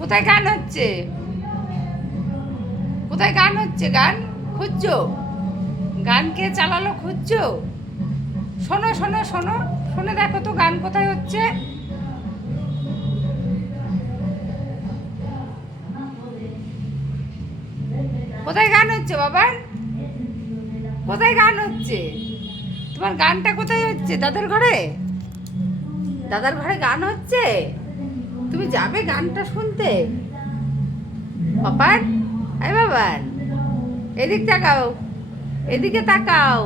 কোথায় গান হচ্ছে? কোথায় গান হচ্ছে? গান খুঁজছো? গান কে চালালো খুঁজছো? শোনো শোনো শোনো, শুনে দেখো তো গান কোথায় হচ্ছে। কোথায় গান হচ্ছে বাবা? কোথায় গান হচ্ছে? তোমার গানটা কোথায় হচ্ছে? দাদার ঘরে? দাদার ঘরে গান হচ্ছে? তুমি যাবে গানটা শুনতে? বাবান, এই বাবান, এদিক তাকাও, এদিকে তাকাও।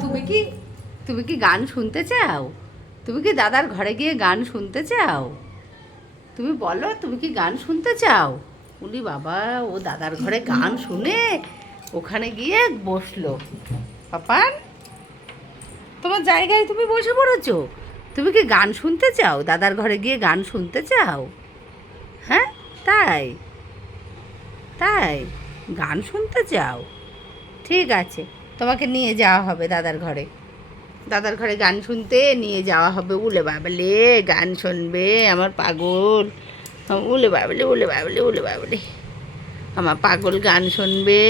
তুমি কি তুমি কি গান শুনতে চাও? তুমি কি দাদার ঘরে গিয়ে গান শুনতে চাও? তুমি বলো, তুমি কি গান শুনতে চাও? উনি বাবা, ও দাদার ঘরে গান শুনে ওখানে গিয়ে বসলো। পাপান, তোমার জায়গায় তুমি বসে পড়েছো। তুমি কি গান শুনতে চাও? দাদার ঘরে গিয়ে গান শুনতে চাও? হ্যাঁ, তাই তাই গান শুনতে চাও? ঠিক আছে, তোমাকে নিয়ে যাওয়া হবে দাদার ঘরে। দাদার ঘরে গান শুনতে নিয়ে যাওয়া হবে। উলে বাবলে গান শুনবে আমার পাগল। উলে বাবলে উলে বাবলে উলে বাবলে আমার পাগল গান শুনবে।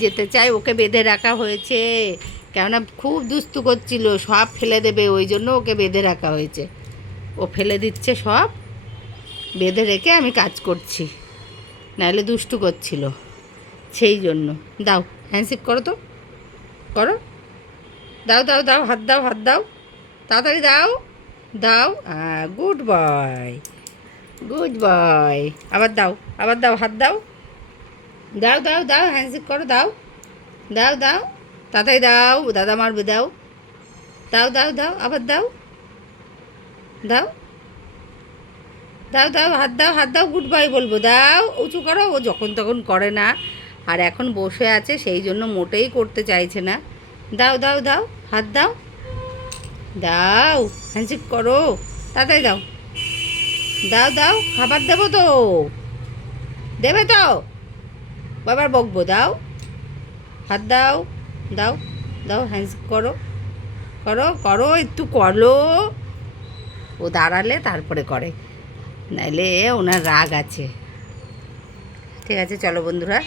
যেতে চাই, ওকে বেঁধে রাখা হয়েছে। কেননা খুব দুস্তু করছিল, সব ফেলে দেবে, ওই জন্য ওকে বেঁধে রাখা হয়েছে। ও ফেলে দিচ্ছে সব, বেঁধে রেখে আমি কাজ করছি, নাহলে দুষ্টু করছিল সেই জন্য। দাও, হ্যান্ডশেক করো তো, করো, দাও দাও দাও, হাত দাও, হাত দাও, তাড়াতাড়ি দাও, দাও। Good boy, good boy. আবার দাও, আবার দাও, হাত দাও, দাও দাও দাও, হ্যান্ডশেক করো, দাও দাও দাও, তাড়াতাড়ি দাও, দাদা মারবে, দাও দাও দাও দাও, আবার দাও, দাও দাও দাও, হাত দাও, হাত দাও, গুড বাই বলবো, দাও। উঁচু করো, ও যখন তখন করে না, আর এখন বসে আছে সেই জন্য মোটেই করতে চাইছে না। দাও দাও দাও, হাত দাও, দাও, হ্যান্ডশেক করো, তাড়াতাড়ি দাও, দাও দাও, খাবার দেবো তো, দেবে তো, বাবার বকবো, দাও, হাত দাও, দাও দাও, হ্যান্ডশেক করো, করো করো, একটু করো। ও দাঁড়ালে তারপরে করে, নাইলে ওনার রাগ আছে। ঠিক আছে, চলো বন্ধুরা।